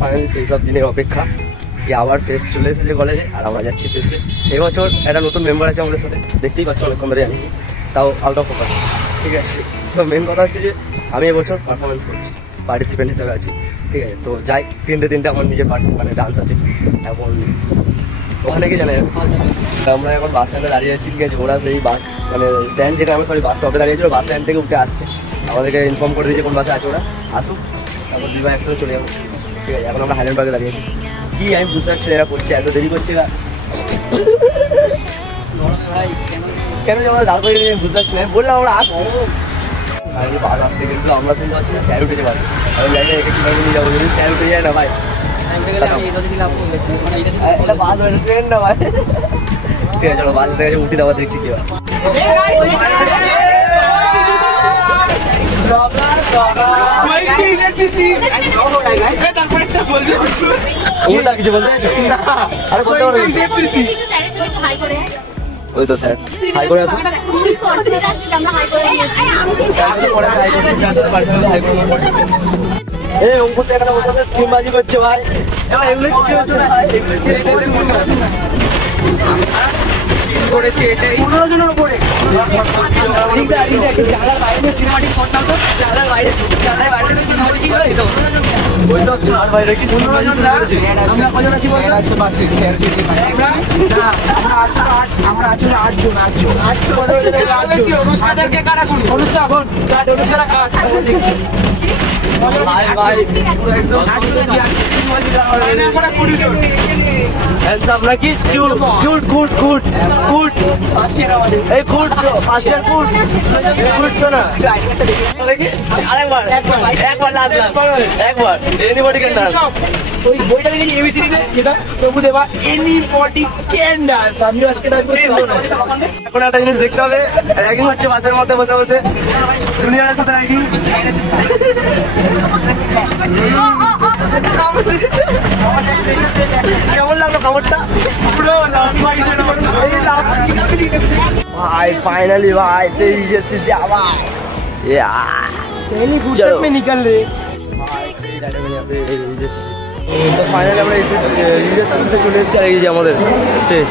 Finally সেই সব দিনের অপেক্ষা কি আবার ফেস্ট চলে এসেছে কলেজে, আর আমরা যাচ্ছি ফেস্টে। এবছর একটা নতুন মেম্বার আছে আমাদের সাথে, দেখতেই পাচ্ছি অনেকক্ষণ ধরে আমি, তাও আউট অফ ফোকাস। ঠিক আছে, তো মেন কথা হচ্ছে যে আমি এবছর পারফরমেন্স করছি, পার্টিসিপেন্ট হিসেবে আছি। ঠিক আছে, তো যাই তিনটে আমার নিজের মানে ডান্স আছে। এখন ওখানে গিয়ে জানাই আমরা এখন বাস স্ট্যান্ডে দাঁড়িয়ে আছি। ঠিক আছে, ওরা সেই বাস মানে স্ট্যান্ড যেটা আমরা বাস স্টপে দাঁড়িয়েছিল, বাস স্ট্যান্ড থেকে উঠে আসছে, আমাদেরকে ইনফর্ম করে দিয়েছে কোন বাসে আছে ওরা, আসুক তারপর দুবার একসাথে চলে যাবো। ঠিক আছে, এখন আমরা হাইল্যান্ড পার্কে দাঁড়িয়েছি। কি আমি বুঝতে পারছি এরা করছে, এত দেরি করছে না কেন যে আমরা দাঁড় করে বুঝতে পারছি না। বললাম আমরা আসবো, বাস আসতে কিন্তু আমরা শুনতে পাচ্ছি না, স্যার উঠেছে বাস। আমি জানি না একে কীভাবে নিয়ে যাবো, যদি স্যার উঠে যায় না ভাই, এটা বাস ট্রেন না ভাই। ঠিক আছে, চলো বাস থেকে উঠে দেওয়া দেখছি কি হয়। কিছু বলতে আরে বলতে পারবো ওই তো স্যার হাই করে আসো। এই অঙ্কুর তো একটা বলতে স্কিমবাজি করছে ভাই, এগুলো কি হচ্ছে ভাই? করেছি এটাই 15 জনের উপরে জানলার বাইরে সিনেমাটিক শট নাও তো, জানলার বাইরে সিনেমাটিক ছিল এই তো ওইসব ছাড় বাইরে কি 15 জন না আমরা কজন আছি বলতো? আছে বাসে স্যার কে আমরা আসলে 8 জন 15 জনের বেশি। অনুষ্কাদেরকে কাটা করি, অনুষ্কা বোন কাট, অনুষ্কা কাট দেখছি ভাই ভাই পুরো একদম মানে আমরা 20 জন হ্যান্ডসাম নাকি good good good good first year আমাদের এই good first year good good শোনা আরেকবার একবার লাস্ট একবার এনিবডি ক্যান ডান্স। ওই বইটা দেখেছি এবিসিডি তে যেটা প্রভু দেবা এনিবডি ক্যান ডান্স। আমি আজকে ডান্স এখন একটা জিনিস দেখতে হবে, র্যাগিং হচ্ছে বাসের মধ্যে বসে বসে, জুনিয়রের সাথে র্যাগিং। কেমন লাগলো খবরটা? भाई फाइनली भाई तेरी जैसे जावा यार चलो में निकल रहे। তো ফাইনালি আমরা এসে চলে এসেছি, আর এই যে আমাদের স্টেজ,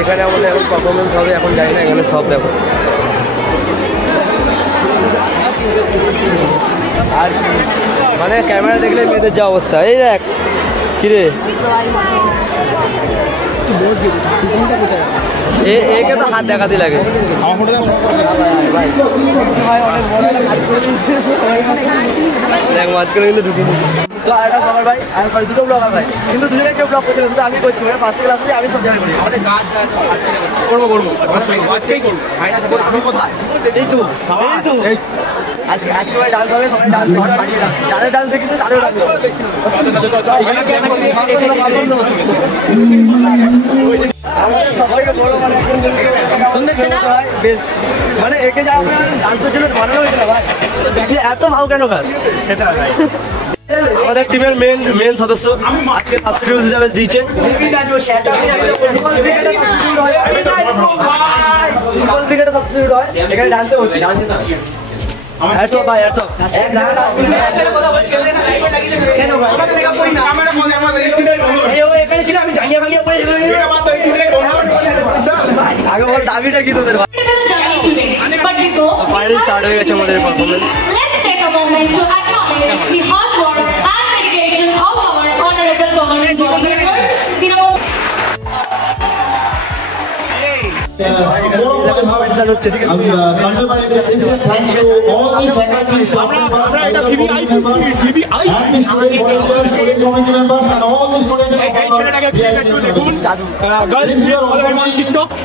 এখানে আমাদের এখন পারফরমেন্স হবে। এখন জানি না এখানে সব দেখো, আর মানে ক্যামেরা দেখলে মেয়েদের যা অবস্থা। এই দেখ কিরে একে তো হাত দেখাতে লাগে। দেখ মাঝখানে কিন্তু ঢুকিনি তো আর একটা ব্লগার ভাই, আর সরি দুটো ব্লগার ভাই, কিন্তু দুজনে কেউ ব্লগ করছে, শুধু আমি করছি। মানে ফার্স্ট ক্লাস আছে, আমি সব জায়গায় করি। করবো এই তো আজকে ভাই ডান্স হবে, সবাই ডান্স যাদের ডান্স দেখেছে তাদের সবথেকে বড় মানে একে যা ডান্সের জন্য বানানো হয়েছে ভাই, এত ভালো কেন কাজ সেটা আমাদের টিমের মেন সদস্য আজকে সাবস্টিটিউট হিসেবে দিয়েছে। সাবস্টিটিউট হয় এখানে ডান্সে হচ্ছে। আগে বল দাবিটা কি তোদের? ফাইনালি স্টার্ট হয়ে গেছে আমাদের performance.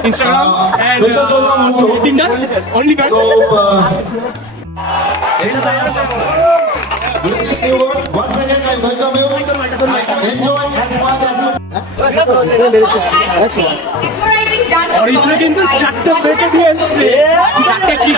Instagram and Tinder only guys. Once again I welcome you. Enjoy as much as you और इतने কিন্তু চারটে বেটে দিয়ে এসেছে, চারটে চিজ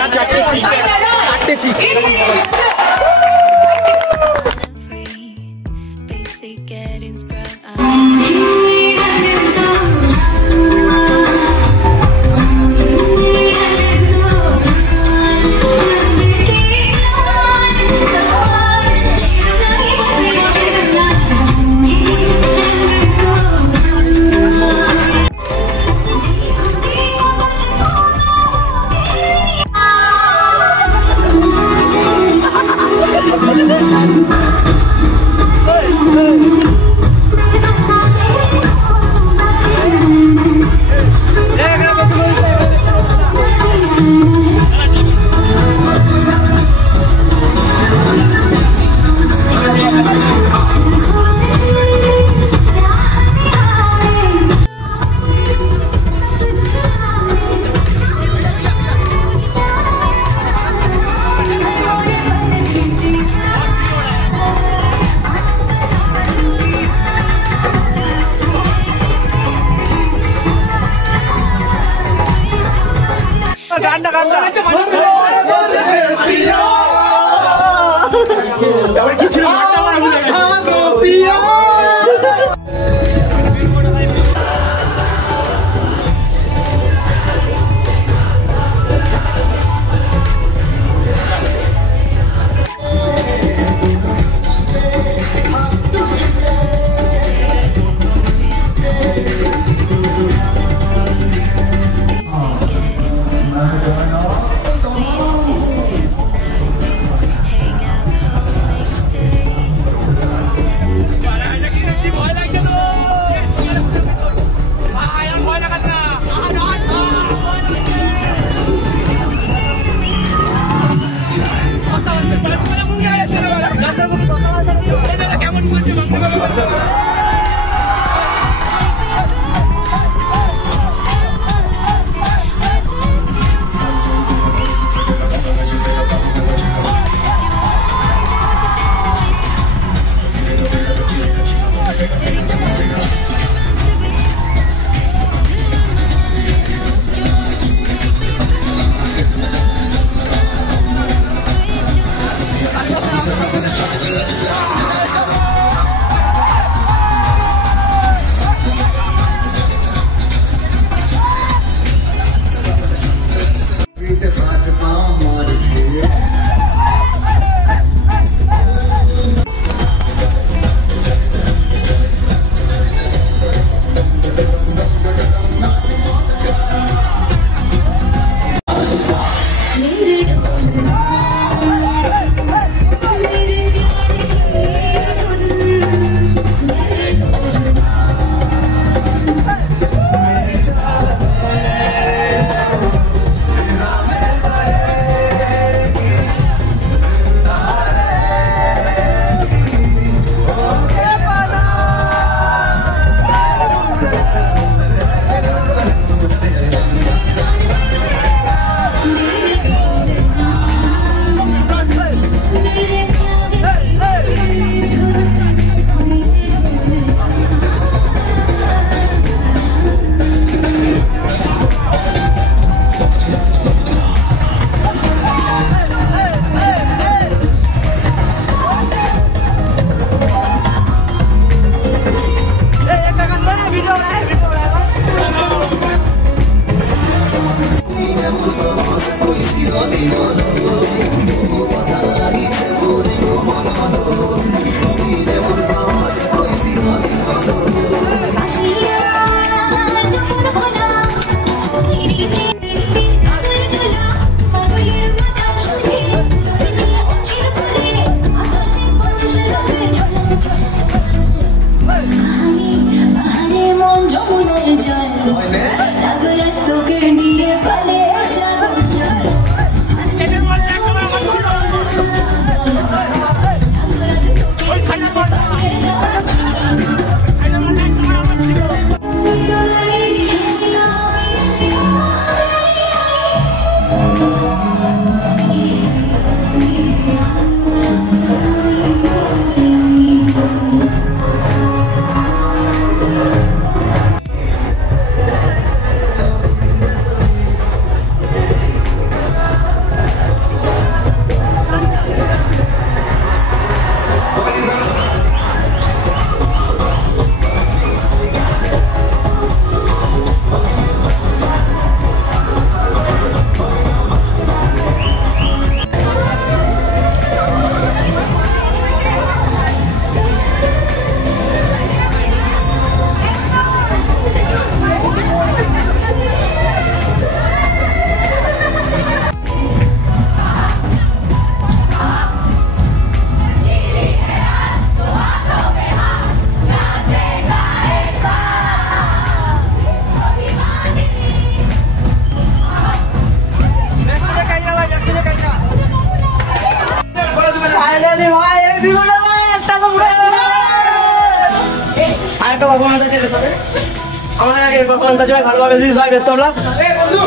আমাদের আগে পারফরম্যান্স আছে ভালোভাবে দিস ভাই বেস্ট অফ লাক। এই বন্ধু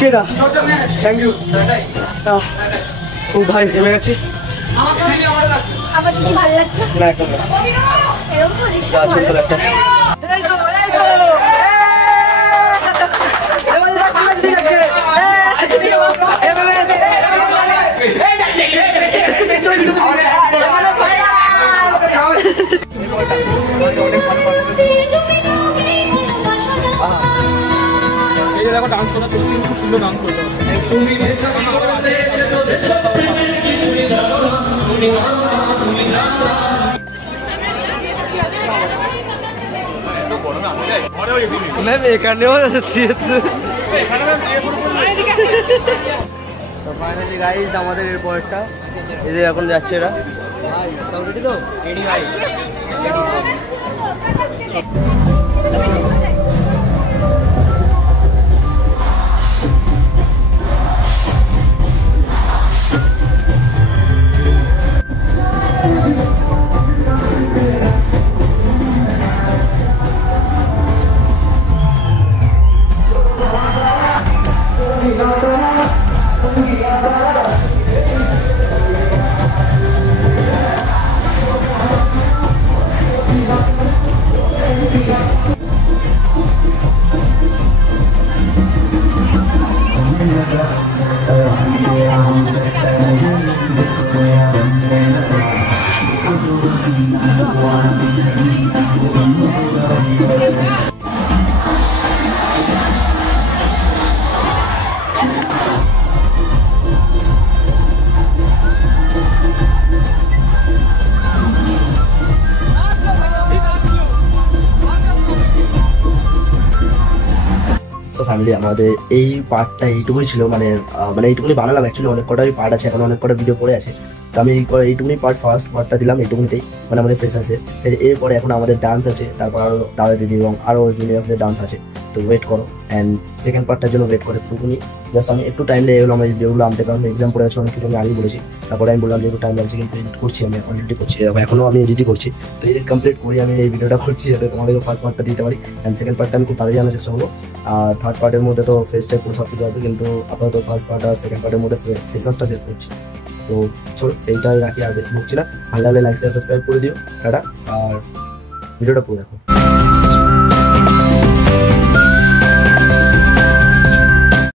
কে দা থ্যাংক ইউ। ও ভাই হেমে গেছি। আমার কি ভালো লাগছে না একদম না এরকম করিস যা ছোট একটা এই তো এবার দেখ কি লাগছে দেখছে এই যে দেখো ডান্স করা চলছে, খুব সুন্দর ডান্স করতে मैं करने वाला ফাইনালি গাইস আমাদের এয়ারপোর্টটা এদের এখন যাচ্ছে এরা রেডি তো রেডি ভাই ফ্যামিলি আমাদের এই পার্টটা এইটুকুই ছিল, মানে এইটুকুনি বানালাম। অ্যাকচুয়ালি অনেক কটাই পার্ট আছে, এখন অনেক কটা ভিডিও পড়ে আছে। তো আমি এইটুকুনি ফার্স্ট পার্টটা দিলাম এইটুকুনিতেই, মানে আমাদের ফেস আছে। এরপরে এখন আমাদের ডান্স আছে, তারপর আরও দাদা দিদি এবং আরও জুনিয়রদের ডান্স আছে। তো ওয়েট করো, অ্যান্ড সেকেন্ড পার্টটার জন্য ওয়েট করে একটুকুনি জাস্ট আমি একটু টাইম লেগে গেলো আমার ভিডিওগুলো আনতে, কারণ এক্সাম পড়ে আছে অনেক কিছু আমি আগেই বলেছি। তারপরে আমি বললাম যে একটু টাইম লাগছে, কিন্তু এডিট করছি, আমি অলরেডি করছি, এখনও আমি এডিটই করছি। তো এডিট কমপ্লিট করি আমি এই ভিডিওটা করছি, যাতে তোমাদেরকে ফার্স্ট পার্টটা দিতে পারি। অ্যান্ড সেকেন্ড পার্টটা আমি খুব তাড়াতাড়ি জানার চেষ্টা করবো। আর থার্ড পার্টের মধ্যে তো ফেসটা পুরো সব কিছু হবে, কিন্তু আপাতত ফার্স্ট পার্ট আর সেকেন্ড পার্টের মধ্যে ফেসাসটা শেষ করছি। তো চলো এইটাই রাখি, আর বেশি বকছি না। ভালো লাগলে লাইক শেয়ার সাবস্ক্রাইব করে দিও টাটা, আর ভিডিওটা পুরো দেখো।